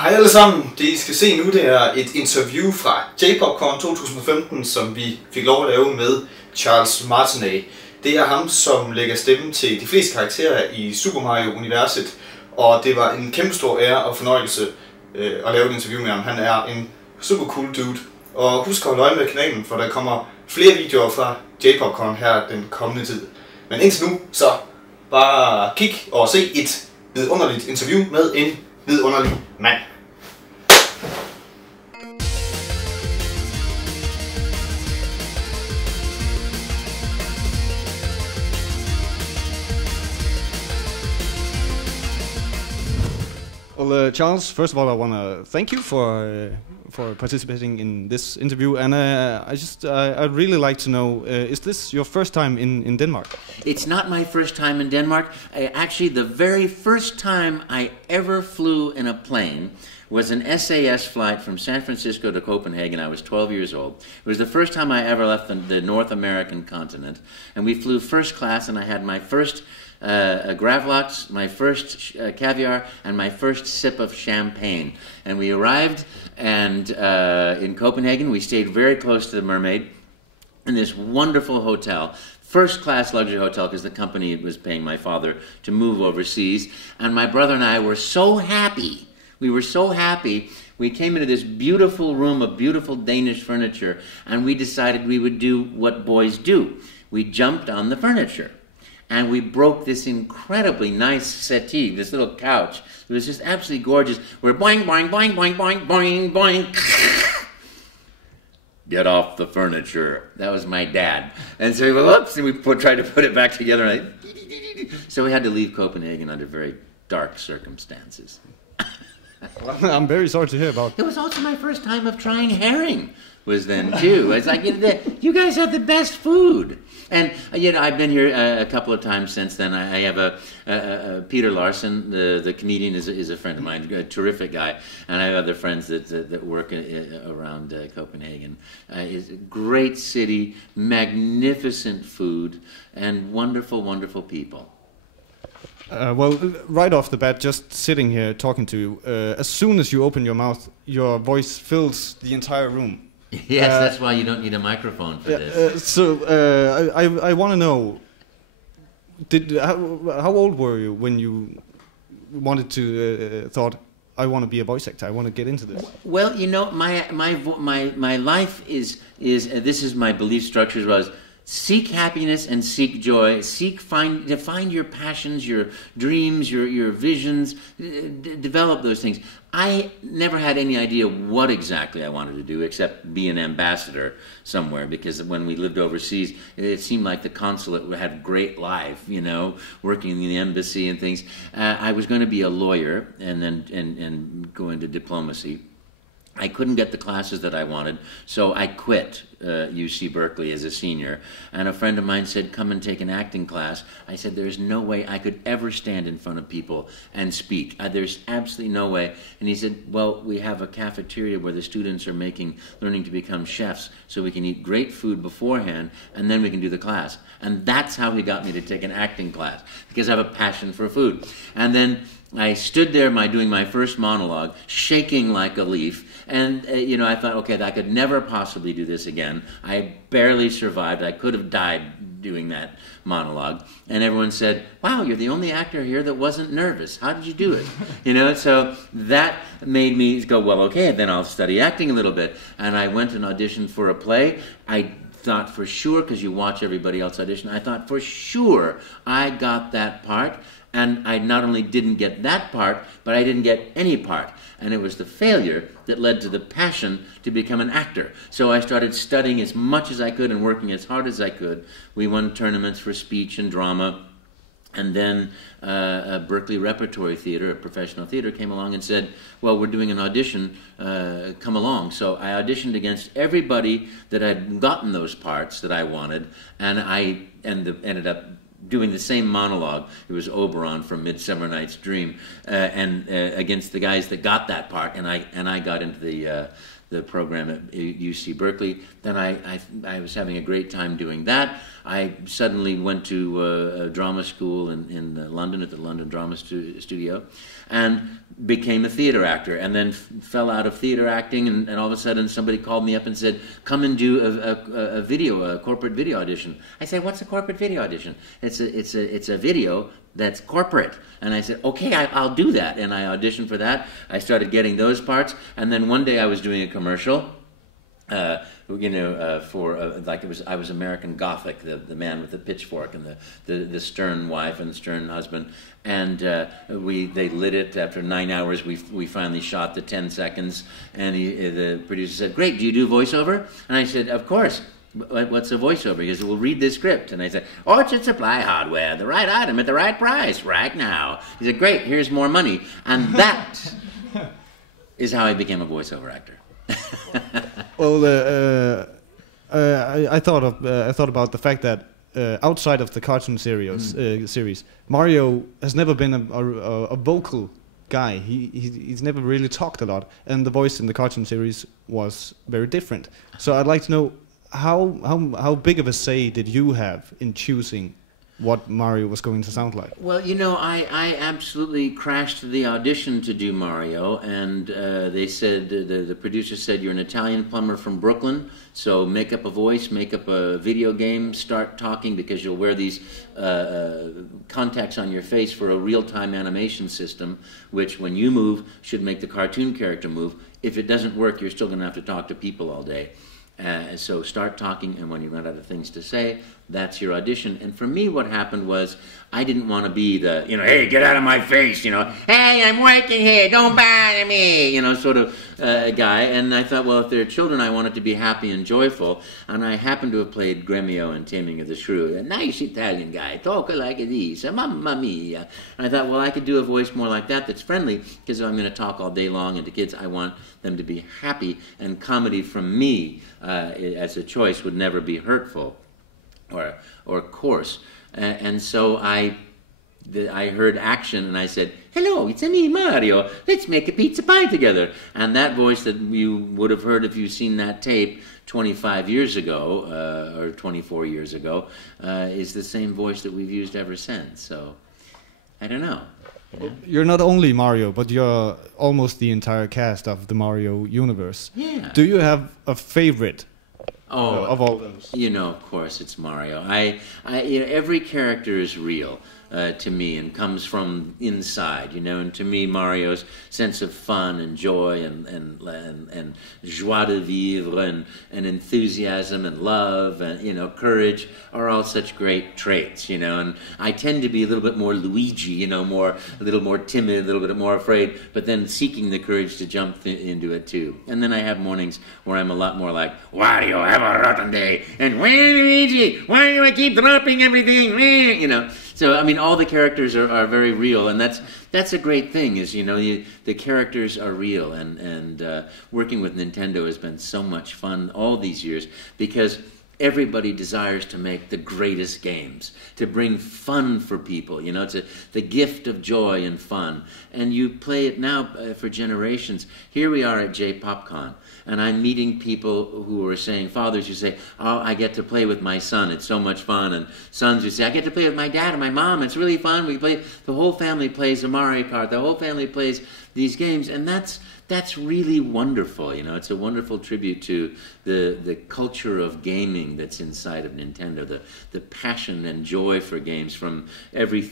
Hej alle sammen. Det I skal se nu, det er et interview fra J-Popcon 2015, som vi fik lov at lave med Charles Martinet. Det er ham, som lægger stemme til de fleste karakterer i Super Mario-universet, og det var en kæmpe stor ære og fornøjelse at lave et interview med ham. Han er en super cool dude. Og husk at holde øje med kanalen, for der kommer flere videoer fra J-Popcon her den kommende tid. Men indtil nu, så bare kig og se et vidunderligt interview med en vidunderlig mand. Well, Charles, first of all, I want to thank you for participating in this interview, and I'd really like to know: is this your first time in Denmark? It's not my first time in Denmark. Actually, the very first time I ever flew in a plane was an SAS flight from San Francisco to Copenhagen. I was 12 years old. It was the first time I ever left the North American continent, and we flew first class, and I had my first gravlax, my first caviar, and my first sip of champagne. And we arrived and in Copenhagen. We stayed very close to the Mermaid in this wonderful hotel, first class luxury hotel, because the company was paying my father to move overseas. And my brother and I were so happy. We were so happy. We came into this beautiful room of beautiful Danish furniture, and we decided we would do what boys do. We jumped on the furniture. And we broke this incredibly nice settee, this little couch. It was just absolutely gorgeous. We're boing, boing, boing, boing, boing, boing, boing. Get off the furniture. That was my dad. And so we went, whoops, and we tried to put it back together. And so we had to leave Copenhagen under very dark circumstances. Well, I'm very sorry to hear about. It was also my first time of trying herring. Was then too. It's like, you guys have the best food. And I've been here a couple of times since then. I have a Peter Larsen, the comedian, is a friend of mine, a terrific guy, and I have other friends that work around Copenhagen. It's a great city, magnificent food, and wonderful, wonderful people. Well, right off the bat, just sitting here talking to you, as soon as you open your mouth, your voice fills the entire room. Yes, that's why you don't need a microphone for this. I want to know, how old were you when you wanted to thought, I want to be a voice actor, I want to get into this? Well, my life is this is my belief structures was seek happiness and seek joy. Find your passions, your dreams, your visions. Develop those things. I never had any idea what exactly I wanted to do except be an ambassador somewhere, because when we lived overseas, it seemed like the consulate had great life, working in the embassy and things. I was going to be a lawyer and go into diplomacy. I couldn't get the classes that I wanted, so I quit UC Berkeley as a senior. And a friend of mine said, come and take an acting class. I said, there's no way I could ever stand in front of people and speak. There's absolutely no way. And he said, well, we have a cafeteria where the students are learning to become chefs, so we can eat great food beforehand, and then we can do the class. And that's how he got me to take an acting class, because I have a passion for food. And then I stood there doing my first monologue, shaking like a leaf, and I thought, okay, I could never possibly do this again. I barely survived. I could have died doing that monologue. And everyone said, wow, you're the only actor here that wasn't nervous. How did you do it? So that made me go, well, okay, then I'll study acting a little bit. And I went and auditioned for a play. I thought for sure, because you watch everybody else audition, I thought for sure I got that part. And I not only didn't get that part, but I didn't get any part. And it was the failure that led to the passion to become an actor. So I started studying as much as I could and working as hard as I could. We won tournaments for speech and drama. And then a Berkeley Repertory Theater, a professional theater, came along and said, well, we're doing an audition, come along. So I auditioned against everybody that had gotten those parts that I wanted, and I ended up doing the same monologue. It was Oberon from Midsummer Night's Dream, and against the guys that got that part, and I got into the program at UC Berkeley. Then I was having a great time doing that. I suddenly went to a drama school in London, at the London Drama Studio, and became a theater actor, and then fell out of theater acting, and all of a sudden somebody called me up and said, come and do a corporate video audition. I said, what's a corporate video audition? It's a video that's corporate. And I said, okay, I'll do that. And I auditioned for that. I started getting those parts, and then one day I was doing a commercial, I was American Gothic, the man with the pitchfork and the stern wife and the stern husband, and they lit it after 9 hours. We finally shot the 10 seconds, and the producer said, "Great, do you do voiceover?" And I said, "Of course." What's a voiceover? He goes, "Well, read this script." And I said, "Orchard Supply Hardware, the right item at the right price, right now." He said, "Great, here's more money." And that is how I became a voiceover actor. Well, I thought about the fact that outside of the cartoon series, Mario has never been a vocal guy. He's never really talked a lot, and the voice in the cartoon series was very different. So I'd like to know how big of a say did you have in choosing what Mario was going to sound like? Well, I absolutely crashed the audition to do Mario, and they said, the producer said, "You're an Italian plumber from Brooklyn, so make up a voice, make up a video game, start talking, because you'll wear these contacts on your face for a real-time animation system, which when you move should make the cartoon character move. If it doesn't work, you're still going to have to talk to people all day. So start talking, and when you run out of things to say, that's your audition." And for me, what happened was, I didn't want to be the, "Hey, get out of my face, hey, I'm working here, don't bother me, sort of guy. And I thought, well, if they're children, I want it to be happy and joyful. And I happened to have played Gremio in Taming of the Shrew, a nice Italian guy, talk like this, mamma mia. And I thought, well, I could do a voice more like that, that's friendly, because if I'm going to talk all day long, and to kids, I want them to be happy, and comedy from me as a choice would never be hurtful or coarse. And so I heard action, and I said, "Hello, it's me, Mario. Let's make a pizza pie together." And that voice that you would have heard if you've seen that tape 25 years ago, or 24 years ago, is the same voice that we've used ever since. So, I don't know. You're not only Mario, but you're almost the entire cast of the Mario universe. Yeah. Do you have a favorite of all those? Of course, it's Mario. Every character is real to me and comes from inside, and to me Mario's sense of fun and joy and joie de vivre and enthusiasm and love and courage are all such great traits, and I tend to be a little bit more Luigi, a little more timid, a little bit more afraid, but then seeking the courage to jump into it too. And then I have mornings where I'm a lot more like, "Wario, have a rotten day," and "Luigi, why do I keep dropping everything?" So, all the characters are very real, and that's a great thing, is, the characters are real, and working with Nintendo has been so much fun all these years, because everybody desires to make the greatest games, to bring fun for people, it's the gift of joy and fun, and you play it now for generations. Here we are at J-Popcon, and I'm meeting people who are saying, fathers who say, "Oh, I get to play with my son, it's so much fun," and sons who say, "I get to play with my dad and my mom, it's really fun, we play." The whole family plays a Mario Kart, the whole family plays these games, and that's really wonderful, it's a wonderful tribute to the culture of gaming that's inside of Nintendo, the passion and joy for games, from every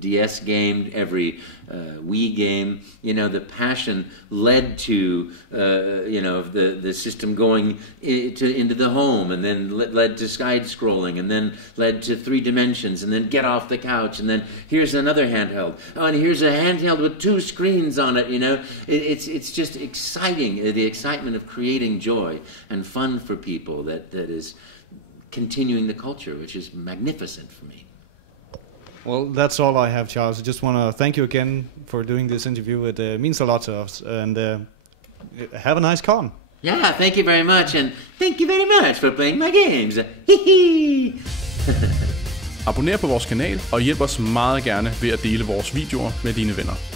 DS game, every Wii game, the passion led to, the system going into the home, and then led to side-scrolling, and then led to 3 dimensions, and then get off the couch, and then here's another handheld, and here's a handheld with 2 screens on it, It's just exciting, the excitement of creating joy and fun for people that is continuing the culture, which is magnificent for me. Well, that's all I have, Charles. I just want to thank you again for doing this interview. It means a lot to us, and have a nice con. Yeah, thank you very much, and thank you very much for playing my games. Abonner på vores kanal og hjælp os meget gerne ved at dele vores videoer med dine venner.